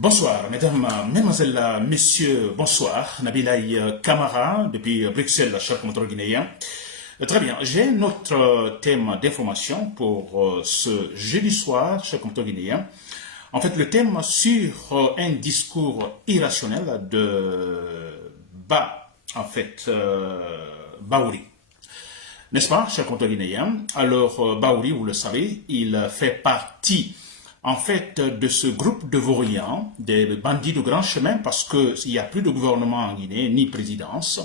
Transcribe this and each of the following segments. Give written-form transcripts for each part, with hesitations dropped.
Bonsoir, mesdames, mesdemoiselles, messieurs, bonsoir. Nabilaï Kamara, depuis Bruxelles, cher compteur guinéen. Très bien, j'ai notre thème d'information pour ce jeudi soir, cher compteur guinéen. En fait, le thème sur un discours irrationnel de Baouri. N'est-ce pas, cher compteur guinéen? Alors, Baouri, vous le savez, il fait partie en fait de ce groupe de vauriens, des bandits de grand chemin, parce qu'il n'y a plus de gouvernement en Guinée, ni présidence.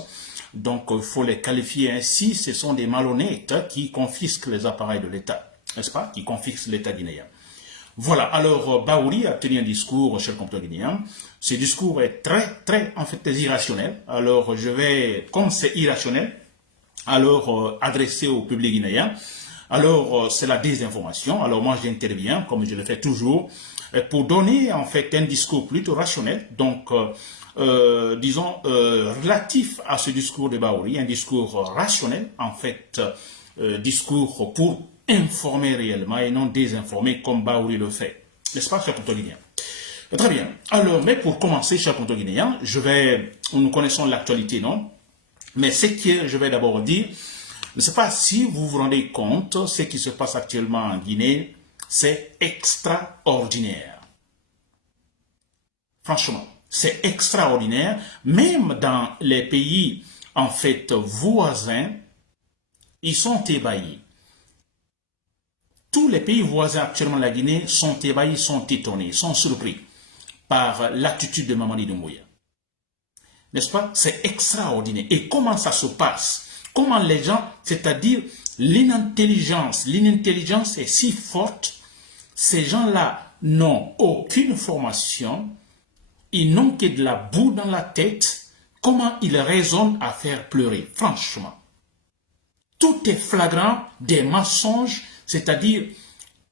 Donc, il faut les qualifier ainsi. Ce sont des malhonnêtes qui confisquent les appareils de l'État, n'est-ce pas? Qui confisquent l'État guinéen. Voilà, alors Baouri a tenu un discours, cher compteur guinéen. Ce discours est très, en fait, irrationnel. Alors, je vais, comme c'est irrationnel, alors adresser au public guinéen. Alors, c'est la désinformation. Alors, moi, j'interviens, comme je le fais toujours, pour donner, en fait, un discours plutôt rationnel. Donc, disons, relatif à ce discours de Baouri, un discours rationnel, en fait, discours pour informer réellement et non désinformer comme Baouri le fait. N'est-ce pas, cher compteur guinéen? Très bien. Alors, mais pour commencer, cher compteur guinéen, nous connaissons l'actualité, non? Mais ce que je vais d'abord dire, je ne sais pas si vous vous rendez compte, ce qui se passe actuellement en Guinée, c'est extraordinaire. Franchement, c'est extraordinaire. Même dans les pays, en fait, voisins, ils sont ébahis. Tous les pays voisins actuellement de la Guinée sont ébahis, sont étonnés, sont surpris par l'attitude de Mamadi Doumbouya. N'est-ce pas? C'est extraordinaire. Et comment ça se passe? Comment les gens, c'est-à-dire l'inintelligence est si forte, ces gens-là n'ont aucune formation, ils n'ont que de la boue dans la tête, comment ils raisonnent à faire pleurer, franchement. Tout est flagrant, des mensonges, c'est-à-dire,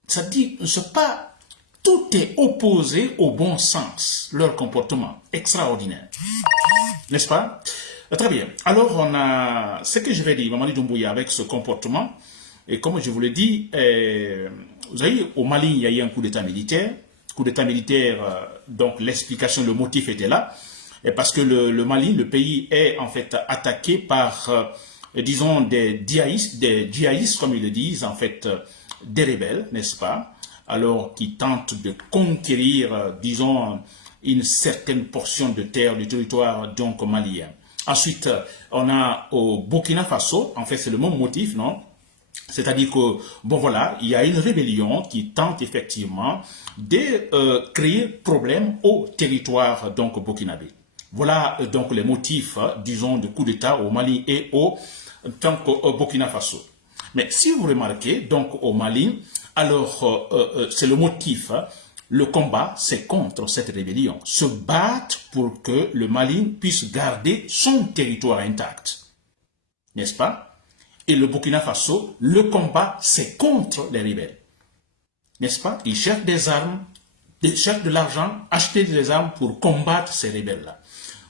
c'est pas, tout est opposé au bon sens, leur comportement, extraordinaire. N'est-ce pas? Très bien. Alors, on a ce que je vais dire, Mamadi Doumbouya, avec ce comportement. Et comme je vous l'ai dit, vous savez, au Mali, il y a eu un coup d'État militaire. Coup d'État militaire, donc l'explication, le motif était là. Et parce que le Mali, le pays, est en fait attaqué par, disons, des djihadistes, comme ils le disent, en fait, des rebelles, n'est-ce pas? Alors, qui tentent de conquérir, disons, une certaine portion de terre, du territoire, donc, malien. Ensuite, on a au Burkina Faso, en fait c'est le même motif, non? C'est-à-dire que, bon voilà, il y a une rébellion qui tente effectivement de créer problème au territoire donc burkinabé. Voilà donc les motifs, disons, de coup d'État au Mali et au Burkina Faso. Mais si vous remarquez, donc au Mali, alors c'est le motif. Le combat, c'est contre cette rébellion. Se battre pour que le Mali puisse garder son territoire intact. N'est-ce pas? Et le Burkina Faso, le combat, c'est contre les rebelles. N'est-ce pas? Ils cherchent des armes, ils cherchent de l'argent, acheter des armes pour combattre ces rebelles-là.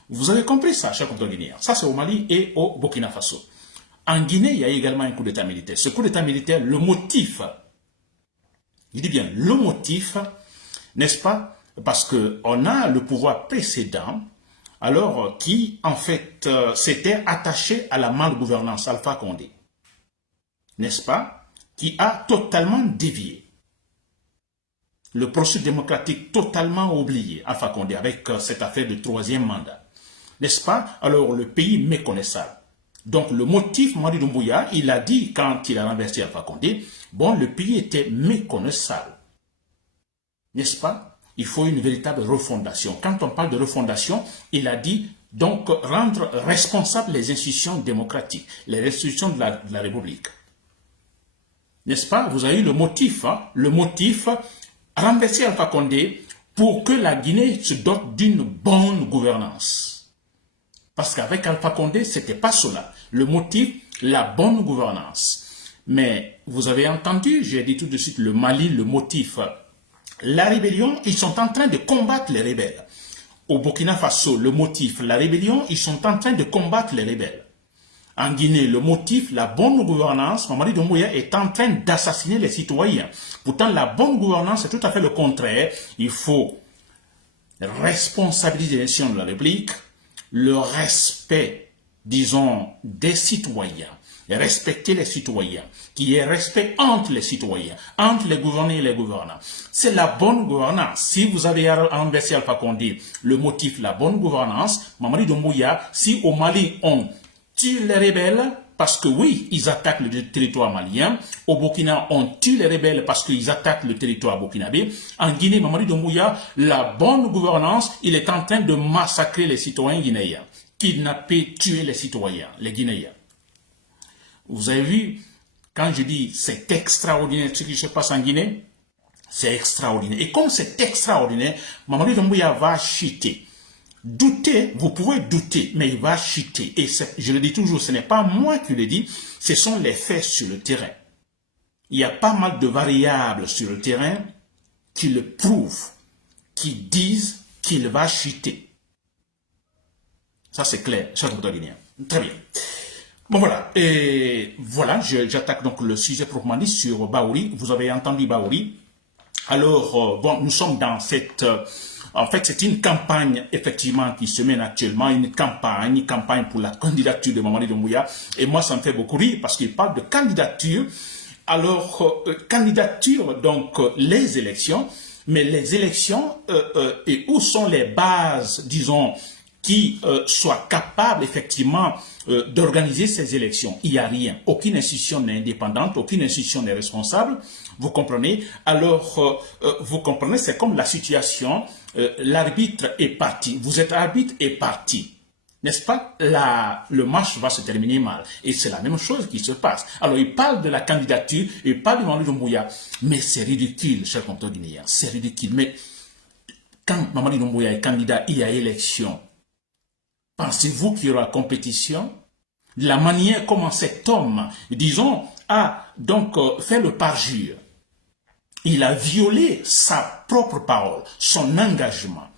Vous avez compris ça, chers compteurs guinéens. Ça, c'est au Mali et au Burkina Faso. En Guinée, il y a également un coup d'État militaire. Ce coup d'État militaire, le motif, je dis bien le motif, n'est-ce pas? Parce qu'on a le pouvoir précédent, alors qui, en fait, s'était attaché à la malgouvernance, Alpha Condé. N'est-ce pas? Qui a totalement dévié. Le processus démocratique totalement oublié, Alpha Condé, avec cette affaire de troisième mandat. N'est-ce pas? Alors, le pays méconnaissable. Donc, le motif, Mamadi Doumbouya, il a dit, quand il a renversé Alpha Condé, bon, le pays était méconnaissable. N'est-ce pas? Il faut une véritable refondation. Quand on parle de refondation, il a dit donc rendre responsables les institutions démocratiques, les institutions de la République. N'est-ce pas? Vous avez eu le motif, renverser Alpha Condé pour que la Guinée se dote d'une bonne gouvernance. Parce qu'avec Alpha Condé, ce n'était pas cela. Le motif, la bonne gouvernance. Mais vous avez entendu, j'ai dit tout de suite, le Mali, le motif, la rébellion, ils sont en train de combattre les rebelles. Au Burkina Faso, le motif, la rébellion, ils sont en train de combattre les rebelles. En Guinée, le motif, la bonne gouvernance, Mamadi Doumbouya est en train d'assassiner les citoyens. Pourtant, la bonne gouvernance, c'est tout à fait le contraire. Il faut responsabiliser les institutions de la République, le respect, disons, des citoyens, respecter les citoyens, qu'il y ait respect entre les citoyens, entre les gouvernés et les gouvernants. C'est la bonne gouvernance. Si vous avez renversé Alpha Condé, le motif, la bonne gouvernance, Mamadi Doumbouya, si au Mali on tue les rebelles, parce que oui, ils attaquent le territoire malien. Au Burkina, on tue les rebelles parce qu'ils attaquent le territoire burkinabé. En Guinée, Mamadi Doumbouya, la bonne gouvernance, il est en train de massacrer les citoyens guinéens, kidnapper, tuer les citoyens, les Guinéens. Vous avez vu, quand je dis c'est extraordinaire ce qui se passe en Guinée, c'est extraordinaire. Et comme c'est extraordinaire, Mamadi Doumbouya va chuter. Douter, vous pouvez douter, mais il va chuter. Et je le dis toujours, ce n'est pas moi qui le dis, ce sont les faits sur le terrain. Il y a pas mal de variables sur le terrain qui le prouvent, qui disent qu'il va chuter. Ça c'est clair, cher guinéen. Très bien. Bon voilà, et voilà, j'attaque donc le sujet proprement dit sur Bahouri. Vous avez entendu Bahouri. Alors, bon, nous sommes dans cette... en fait, c'est une campagne, effectivement, qui se mène actuellement, une campagne pour la candidature de Mamadi Doumbouya. Et moi, ça me fait beaucoup rire parce qu'il parle de candidature. Alors, candidature, donc, les élections. Mais les élections, et où sont les bases, disons, qui soient capables, effectivement, d'organiser ces élections? Il n'y a rien. Aucune institution n'est indépendante, aucune institution n'est responsable. Vous comprenez? Alors, vous comprenez, c'est comme la situation, l'arbitre est parti. Vous êtes arbitre et parti. N'est-ce pas? Le match va se terminer mal. Et c'est la même chose qui se passe. Alors, il parle de la candidature, il parle de Mamadi Doumbouya. Mais c'est ridicule, cher compteur guinéen. C'est ridicule. Mais quand Mamadi Doumbouya est candidat, il y a élection. Pensez-vous qu'il y aura compétition? La manière comment cet homme, disons, a donc fait le parjure. Il a violé sa propre parole, son engagement.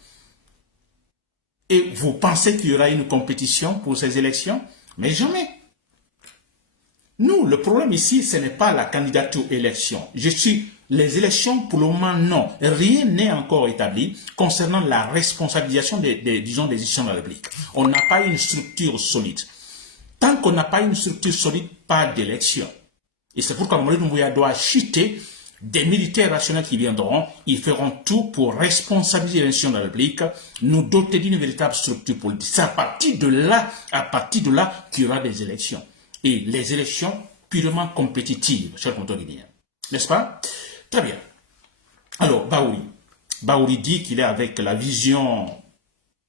Et vous pensez qu'il y aura une compétition pour ces élections? Mais jamais. Nous, le problème ici, ce n'est pas la candidature élection. Les élections, pour le moment, non. Rien n'est encore établi concernant la responsabilisation disons, des institutions de la République. On n'a pas une structure solide. Tant qu'on n'a pas une structure solide, pas d'élection. Et c'est pourquoi Mamadi Doumbouya doit chuter. Des militaires rationnels qui viendront, ils feront tout pour responsabiliser les institutions de la République, nous doter d'une véritable structure politique. C'est à partir de là qu'il y aura des élections. Et les élections purement compétitives, cher compteur guinéen. N'est-ce pas? Très bien. Alors, Bahouri. Bahouri dit qu'il est avec la vision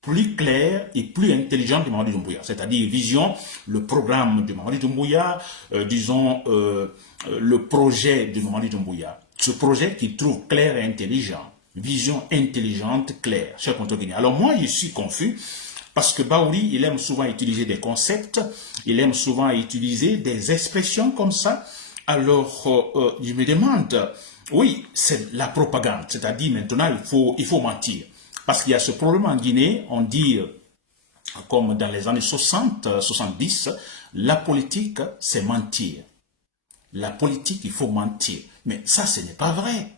plus claire et plus intelligente de Mamadi Doumbouya. C'est-à-dire vision, le programme de Mamadi Doumbouya, disons, le projet de Mamadi Doumbouya. Ce projet qu'il trouve clair et intelligent. Vision intelligente, claire, cher compteur guinéen. Alors moi, je suis confus. Parce que Bahouri, il aime souvent utiliser des concepts, il aime souvent utiliser des expressions comme ça. Alors, je me demande, oui, c'est la propagande, c'est-à-dire maintenant, il faut mentir. Parce qu'il y a ce problème en Guinée, on dit, comme dans les années 60, 70, la politique, c'est mentir. La politique, il faut mentir. Mais ça, ce n'est pas vrai.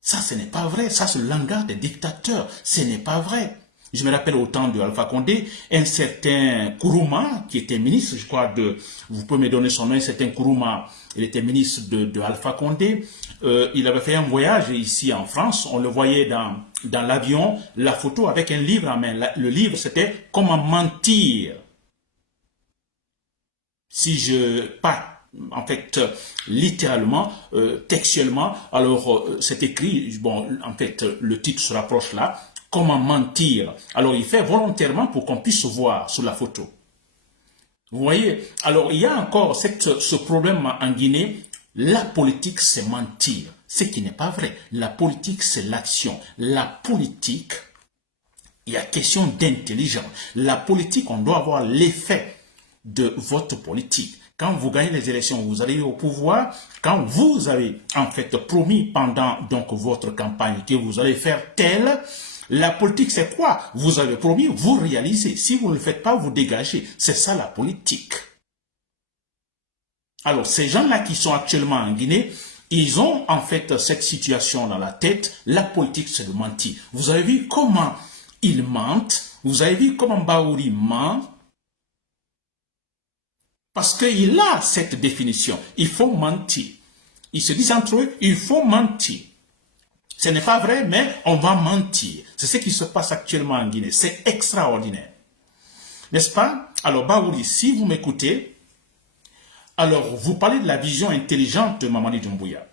Ça, ce n'est pas vrai. Ça, c'est le langage des dictateurs. Ce n'est pas vrai. Je me rappelle au temps de Alpha Condé, un certain Kourouma, qui était ministre, je crois, vous pouvez me donner son nom, un certain Kourouma, il était ministre de Alpha Condé. Il avait fait un voyage ici en France, on le voyait dans l'avion, la photo avec un livre en main. Le livre, c'était « Comment mentir ». Si je pas en fait, littéralement, textuellement, alors c'est écrit, bon, en fait, le titre se rapproche là, comment mentir. Alors, il fait volontairement pour qu'on puisse voir sur la photo. Vous voyez? Alors, il y a encore ce problème en Guinée. La politique, c'est mentir. Ce qui n'est pas vrai. La politique, c'est l'action. La politique, il y a question d'intelligence. La politique, on doit avoir l'effet de votre politique. Quand vous gagnez les élections, vous allez au pouvoir. Quand vous avez, en fait, promis pendant donc votre campagne que vous allez faire tel... La politique, c'est quoi? Vous avez promis, vous réalisez. Si vous ne le faites pas, vous dégagez. C'est ça la politique. Alors, ces gens-là qui sont actuellement en Guinée, Ils ont en fait cette situation dans la tête. La politique, c'est de mentir. Vous avez vu comment ils mentent. Vous avez vu comment Baouri ment. Parce qu'il a cette définition. Il faut mentir. Ils se disent entre eux, il faut mentir. Ce n'est pas vrai, mais on va mentir. C'est ce qui se passe actuellement en Guinée. C'est extraordinaire. N'est-ce pas? Alors, Baouri, si vous m'écoutez, alors vous parlez de la vision intelligente de Mamadi Doumbouya.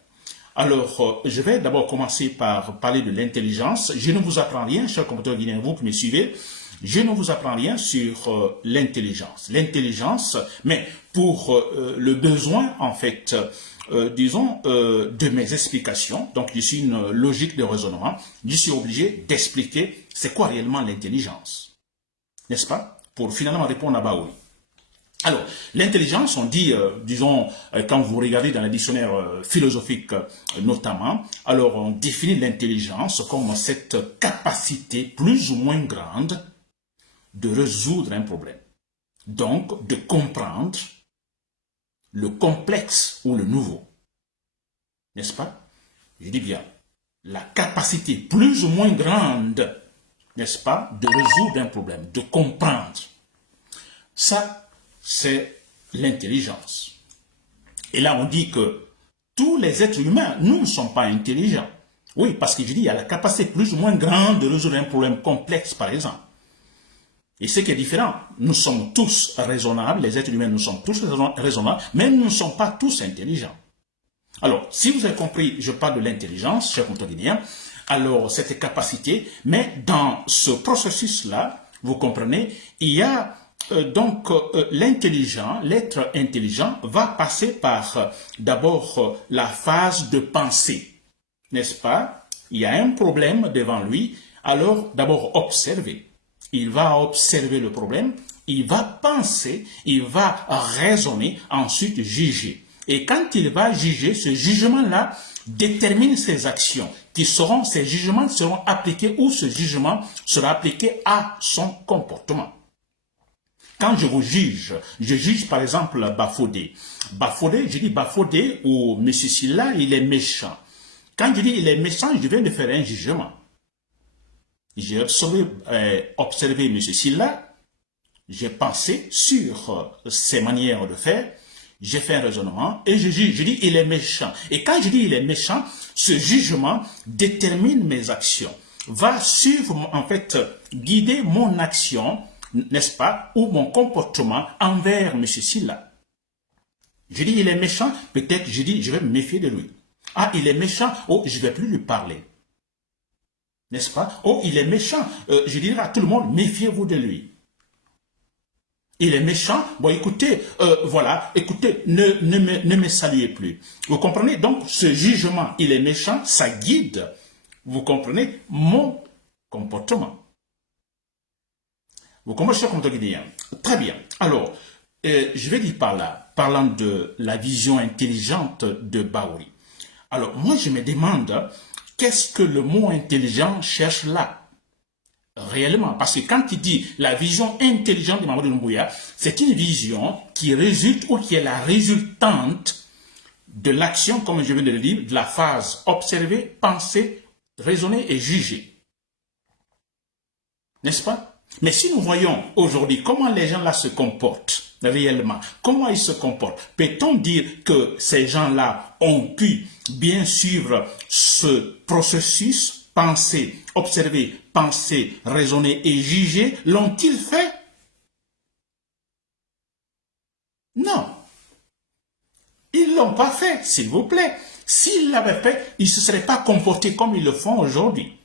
Alors, je vais d'abord commencer par parler de l'intelligence. Je ne vous apprends rien, chers compatriotes guinéens, vous qui me suivez. Je ne vous apprends rien sur l'intelligence. L'intelligence, mais pour le besoin, en fait, disons, de mes explications, donc je suis une logique de raisonnement, je suis obligé d'expliquer c'est quoi réellement l'intelligence. N'est-ce pas? Pour finalement répondre à Baouri. Alors, l'intelligence, on dit, disons, quand vous regardez dans le dictionnaire philosophique notamment, alors on définit l'intelligence comme cette capacité plus ou moins grande de résoudre un problème. Donc, de comprendre le complexe ou le nouveau. N'est-ce pas? Je dis bien, la capacité plus ou moins grande, n'est-ce pas, de résoudre un problème, de comprendre. Ça, c'est l'intelligence. Et là, on dit que tous les êtres humains, nous ne sommes pas intelligents. Oui, parce que je dis, il y a la capacité plus ou moins grande de résoudre un problème complexe, par exemple. Et ce qui est différent, nous sommes tous raisonnables, les êtres humains, nous sommes tous raisonnables, mais nous ne sommes pas tous intelligents. Alors, si vous avez compris, je parle de l'intelligence, chers compatriotes, alors cette capacité, mais dans ce processus-là, vous comprenez, il y a donc l'intelligent, l'être intelligent va passer par d'abord la phase de pensée, n'est-ce pas? Il y a un problème devant lui, alors d'abord observer. Il va observer le problème, il va penser, il va raisonner, ensuite juger. Et quand il va juger, ce jugement-là détermine ses actions, ces jugements seront appliqués ou ce jugement sera appliqué à son comportement. Quand je vous juge, je juge par exemple Bafodé. Bafodé, je dis Bafodé ou M. Silla, il est méchant. Quand je dis il est méchant, je viens de faire un jugement. J'ai observé M. Silla, j'ai pensé sur ses manières de faire, j'ai fait un raisonnement et je dis il est méchant. Et quand je dis il est méchant, ce jugement détermine mes actions, va suivre en fait, guider mon action, n'est-ce pas, ou mon comportement envers M. Silla. Je dis il est méchant, peut-être je dis je vais me méfier de lui. Ah, il est méchant, oh, je ne vais plus lui parler. N'est-ce pas? Oh, il est méchant. Je dirais à tout le monde, méfiez-vous de lui. Il est méchant. Bon, écoutez, voilà, écoutez, ne me saluez plus. Vous comprenez? Donc, ce jugement, il est méchant, ça guide, vous comprenez, mon comportement. Vous comprenez ce qu'on doit dire? Très bien. Alors, je vais dire par là, parlant de la vision intelligente de Baouri. Alors, moi, je me demande, qu'est-ce que le mot intelligent cherche là? Réellement, parce que quand il dit la vision intelligente de Mamadi Doumbouya, c'est une vision qui résulte ou qui est la résultante de l'action, comme je viens de le dire, de la phase observer, penser, raisonner et juger. N'est-ce pas? Mais si nous voyons aujourd'hui comment les gens là se comportent réellement, comment ils se comportent, peut-on dire que ces gens-là ont pu bien suivre ce processus, penser, observer, penser, raisonner et juger? L'ont-ils fait? Non. Ils ne l'ont pas fait, s'il vous plaît. S'ils l'avaient fait, ils ne se seraient pas comportés comme ils le font aujourd'hui.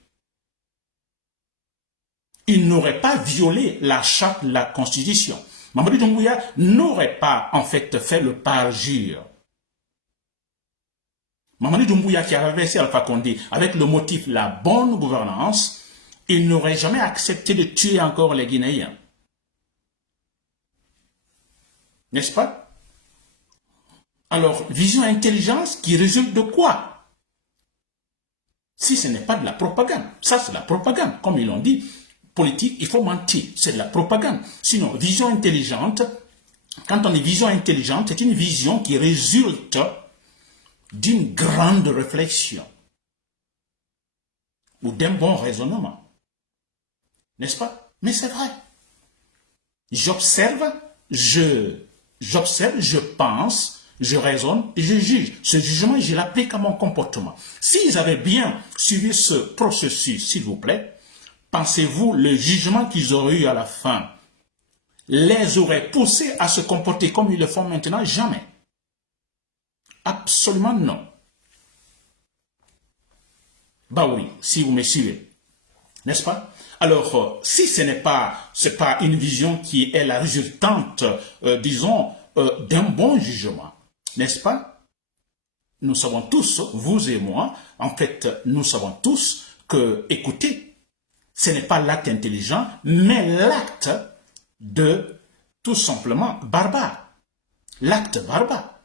Ils n'auraient pas violé la charte de la Constitution. Mamadi Doumbouya n'aurait pas en fait fait le parjure. Mamadi Doumbouya qui a renversé Alpha Condé avec le motif la bonne gouvernance, il n'aurait jamais accepté de tuer encore les Guinéens. N'est-ce pas? Alors, vision intelligence qui résulte de quoi? Si ce n'est pas de la propagande, ça c'est la propagande, comme ils l'ont dit. Politique, il faut mentir, c'est de la propagande. Sinon, vision intelligente, quand on dit vision intelligente, c'est une vision qui résulte d'une grande réflexion ou d'un bon raisonnement. N'est-ce pas? Mais c'est vrai. J'observe, je pense, je raisonne et je juge. Ce jugement, je l'applique à mon comportement. S'ils avaient bien suivi ce processus, s'il vous plaît, pensez-vous le jugement qu'ils auraient eu à la fin les aurait poussés à se comporter comme ils le font maintenant? Jamais. Absolument non. Bah oui, si vous me suivez. N'est-ce pas? Alors, si ce n'est pas, c'est pas une vision qui est la résultante, disons, d'un bon jugement, n'est-ce pas? Nous savons tous, vous et moi, en fait, nous savons tous que, écoutez, ce n'est pas l'acte intelligent, mais l'acte de, tout simplement, barbare. L'acte barbare.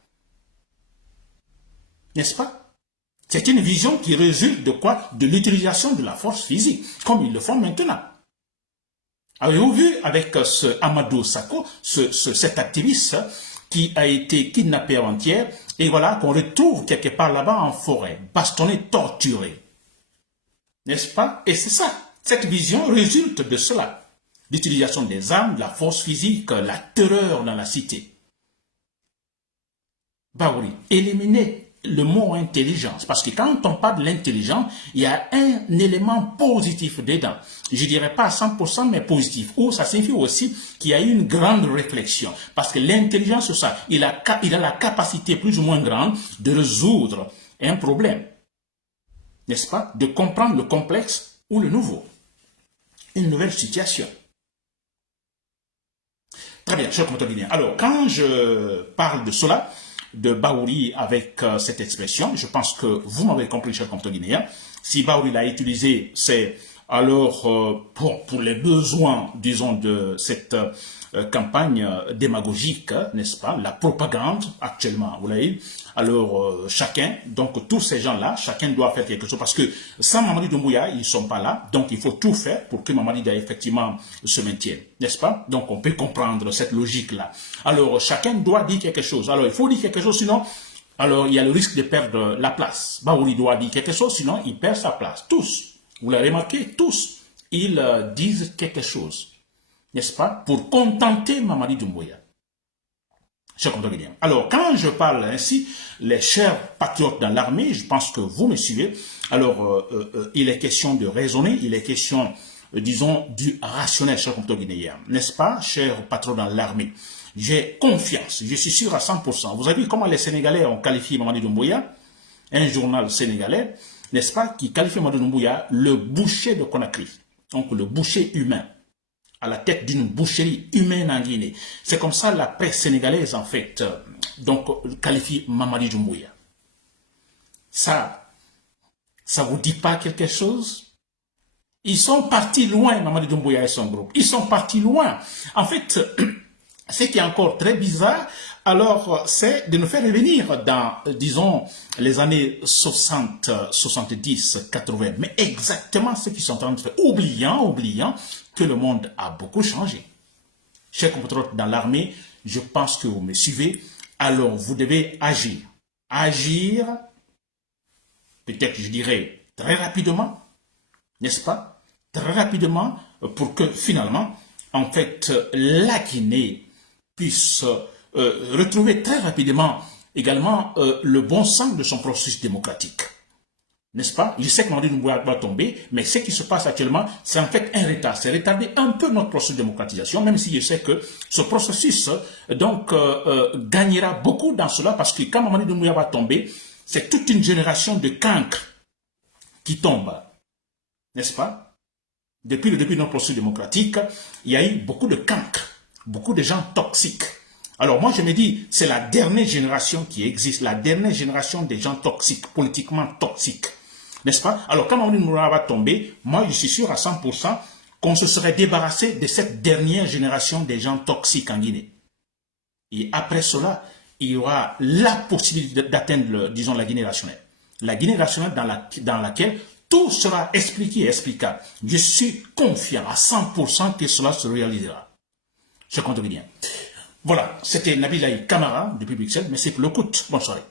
N'est-ce pas? C'est une vision qui résulte de quoi? De l'utilisation de la force physique, comme ils le font maintenant. Avez-vous vu avec ce Amadou Sakho, cet activiste qui a été kidnappé avant-hier, et voilà qu'on retrouve quelque part là-bas en forêt, bastonné, torturé. N'est-ce pas? Et c'est ça, cette vision résulte de cela. L'utilisation des armes, de la force physique, la terreur dans la cité. Bah oui, éliminer le mot intelligence, parce que quand on parle de l'intelligence, il y a un élément positif dedans. Je dirais pas à 100%, mais positif. Ou ça signifie aussi qu'il y a une grande réflexion. Parce que l'intelligence, c'est ça. Il a la capacité plus ou moins grande de résoudre un problème. N'est-ce pas? De comprendre le complexe ou le nouveau. Une nouvelle situation. Très bien, cher commentateur guinéen. Alors, quand je parle de cela, de Baouri avec cette expression, je pense que vous m'avez compris, cher commentateur guinéen. Si Baouri l'a utilisé, c'est alors pour les besoins, disons, de cette campagne démagogique, n'est-ce pas, la propagande actuellement, vous l'avez. Alors chacun, donc tous ces gens-là, chacun doit faire quelque chose parce que sans Mamadi Doumbouya, ils ne sont pas là, donc il faut tout faire pour que Mamadi Doumbouya effectivement se maintienne, n'est-ce pas? Donc on peut comprendre cette logique-là. Alors chacun doit dire quelque chose. Alors il faut dire quelque chose, sinon, alors il y a le risque de perdre la place. Baouri doit dire quelque chose, sinon il perd sa place. Tous, vous l'avez remarqué, tous, ils disent quelque chose, n'est-ce pas, pour contenter Mamadi Doumbouya. Alors, quand je parle ainsi, les chers patriotes dans l'armée, je pense que vous me suivez, alors il est question de raisonner, il est question, disons, du rationnel, chers compatriotes guinéens, n'est-ce pas, chers patriotes dans l'armée? J'ai confiance, je suis sûr à 100%. Vous avez vu comment les Sénégalais ont qualifié Mamadi Doumbouya, un journal sénégalais, n'est-ce pas, qui qualifie Mamadi Doumbouya le boucher de Conakry, donc le boucher humain, à la tête d'une boucherie humaine en Guinée. C'est comme ça la presse sénégalaise, en fait, donc, qualifie Mamadi Doumbouya. Ça vous dit pas quelque chose? Ils sont partis loin, Mamadi Doumbouya et son groupe. Ils sont partis loin. En fait, ce qui est encore très bizarre, alors, c'est de nous faire revenir dans, disons, les années 60, 70, 80. Mais exactement ce qu'ils sont en train de faire, oubliant que le monde a beaucoup changé. Chers compatriotes dans l'armée, je pense que vous me suivez. Alors, vous devez agir. Agir, peut-être, je dirais, très rapidement, n'est-ce pas? Très rapidement, pour que, finalement, en fait, la Guinée puisse retrouver très rapidement également le bon sens de son processus démocratique. N'est-ce pas? Je sais que Mamadi Doumbouya va tomber, mais ce qui se passe actuellement, c'est en fait un retard. C'est retarder un peu notre processus de démocratisation, même si je sais que ce processus donc gagnera beaucoup dans cela, parce que quand Mamadi Doumbouya va tomber, c'est toute une génération de cancres qui tombe. N'est-ce pas? Depuis le début de notre processus démocratique, il y a eu beaucoup de cancres, beaucoup de gens toxiques. Alors moi je me dis, c'est la dernière génération qui existe, la dernière génération des gens toxiques, politiquement toxiques. N'est-ce pas? Alors quand Mamadi Doumbouya va tomber, moi je suis sûr à 100% qu'on se serait débarrassé de cette dernière génération des gens toxiques en Guinée. Et après cela, il y aura la possibilité d'atteindre, disons, la Guinée rationnelle. La Guinée rationnelle dans laquelle tout sera expliqué et explicable. Je suis confiant à 100% que cela se réalisera. Je compte bien. Voilà, c'était Nabil Aïe Kamara depuis Bruxelles. Merci pour l'écoute. Bonne soirée.